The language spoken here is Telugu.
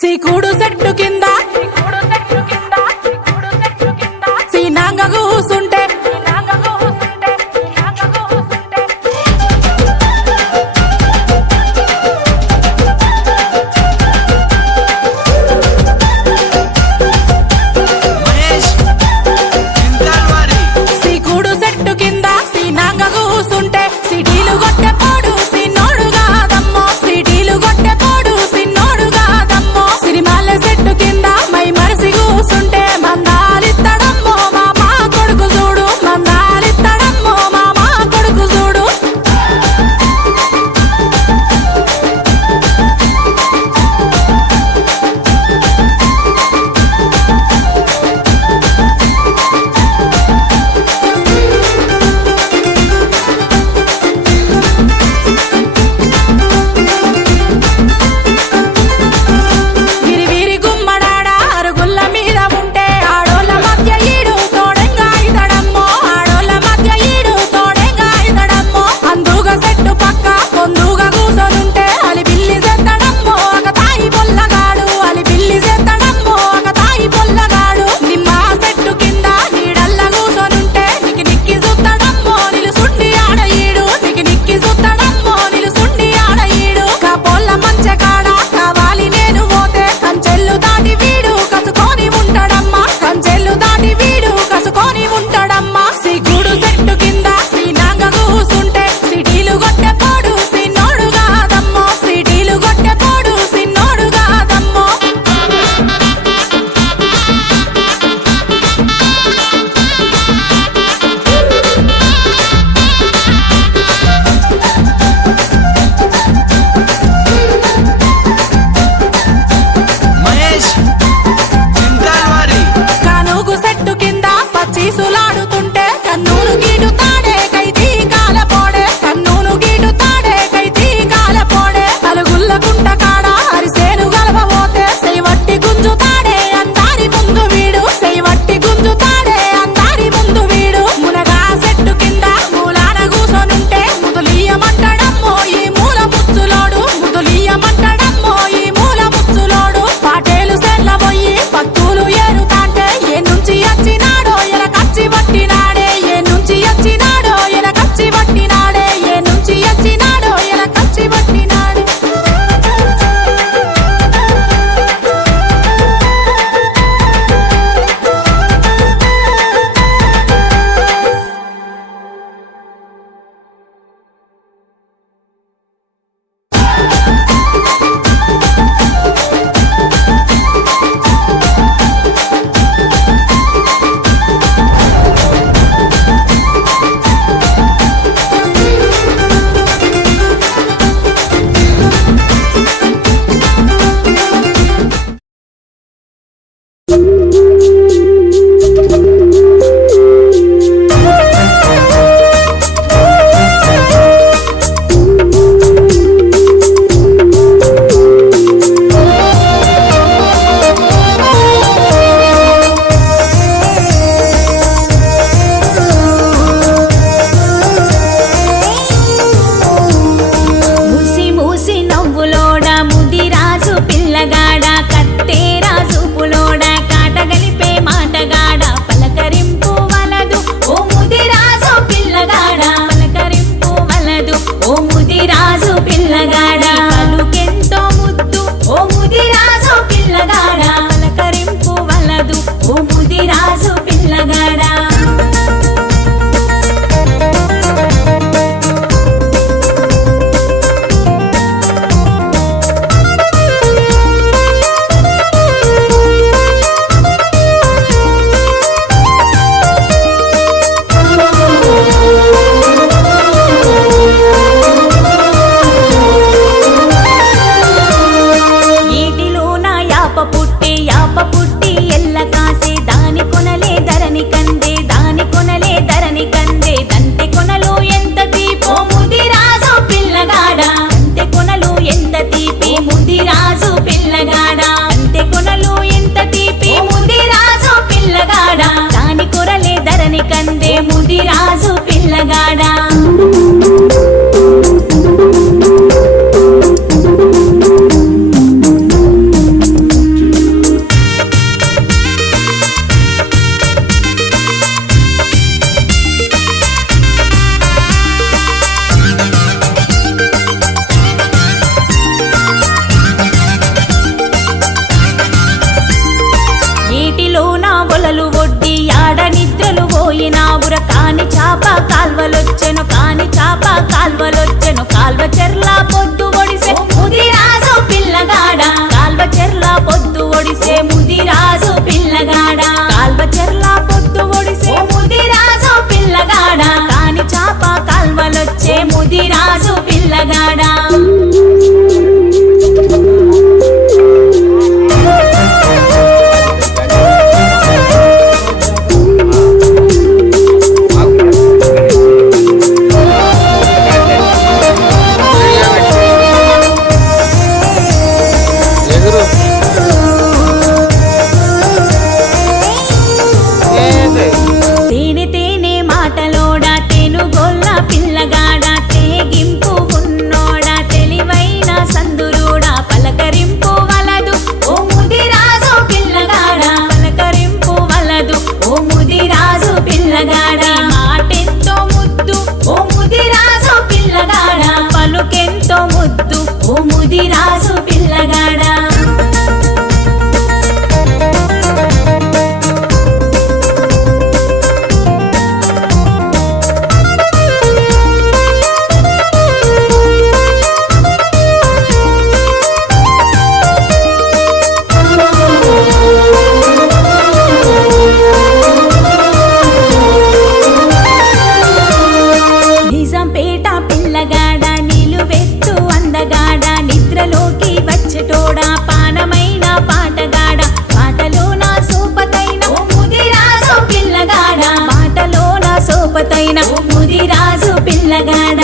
సీకుడు చెట్టు కింద సీనాంగ కూసుంటే సీకుడు చెట్టు కింద సీనాంగ కూసుంటే సిటీలు కొట్టెపోడు సిన్నోడు కాదమ్మో సిటీలు కొట్టెపోడు సిన్నోడు కాదమ్మో సినిమాల చెట్టు కింద మై మరసి కూసుంటే మందాలిత్తడమ్మో మామ కొడుకు చూడు మందాలిత్తడమ్మో మామ కొడుకు చూడు విరివిరి గుమ్మడాడ అరుగుల్ల మీద ఉంటే ఆడోళ్ళ మధ్య ఈడు తోడెంగా ఇతడమ్మో ఆడోళ్ళ మధ్య ఈడు తోడెంగా ఇతడమ్మో అందుగా చెట్టు పక్క పొందుగా కూసొనుంటే అలి పిల్లి చేత్తడమ్మో ఒక తాయి పొల్లగాడు అలి పిల్లి చేత్తడమ్మో ఒక తాయి పొల్లగాడు నిమ్మ చెట్టు కింద నీడల్ల కూసొనుంటే నిక్కి నిక్కి చూత్తడమ్మో నిలుసుండి ఆడ ఈడు నిక్కి నిక్కి చూత్తడమ్మో నిలుసుండి ఆడ ఈడు కాపోళ్ళ మంచె కాడ కావాలి నేను పోతే కంచెల్లు దాటి వీడు కసుకొని ఉంటాడమ్మా కంచెల్లు దాటి వీడు కసుకొని ఉంటాడమ్మా సిగ్గుడు చెట్టు కింద సీనాంగ కూసుంటే సిటీలు కొట్టెపోడు సిన్నోడు కాదమ్మో సిటీలు కొట్టెపోడు సిన్నోడు కాదమ్మో కానుగు చెట్టు కింద పచ్చీసులాడుతుంటే కన్నూను గీడుతాడే కైతీ కాలపోడే కన్నూను గీడుతాడే కైతీ కాలపోడే అలుగుల్ల గుంట కాడ అరిసేను గలవబోతే సెయ్యవట్టి గుంజుతాడే అందారి ముందు వీడు సెయ్యవట్టి గుంజుతాడే అందారి ముందు వీడు మునగా చెట్టు కింద మూలాన కూసొనుంటే ముదులీయమంటాడమ్మో ఈ మూల ముచ్చులోడు ముదులీయమంటాడమ్మో ఈ మూల ముచ్చులోడు పాటేలు సెల్ల పోయి పత్తులు ఏరుతాంటే ఏ నుంచి వచ్చినాడో ఎల కచ్చి పట్టినాడే ఏ నుంచి వచ్చినాడో ఎల కచ్చి పట్టినాడే ఏ నుంచి వచ్చినాడో ఎల కచ్చి పట్టినాడే మూసి మూసి నవ్వులోడ ముదిరాజు పిల్లగాడ కత్తేరాజు పులోడ కాటగలిపే మాటగాడ పలకరింపు వలదు ఓ ముదిరాజు పిల్లగాడ పలకరింపు వలదు ఓ ముదిరాజు పిల్లగాడ పలుకెంతో ముద్దు ఓ ముదిరాజు పిల్లగాడ పలకరింపు వలదు ఓ ముదిరాజు పిల్లగాడ ఈటిలోన యాప పుట్టి ఎల్ల కాసే దాని కొనలే ధరని కందే దాని కొనలే ధరని కందే దంతె కొనలు ఎంత తీపో ముదిరాజు పిల్లగాడ దంతె కొనలు ఎంత తీపి ముదిరాజు పిల్లగాడ దంతె కొనలు ఎంత తీపి ముదిరాజు పిల్లగాడ దాని కొరలే ధరని కందే ముదిరాజు పిల్లగాడ పిల్లగాడ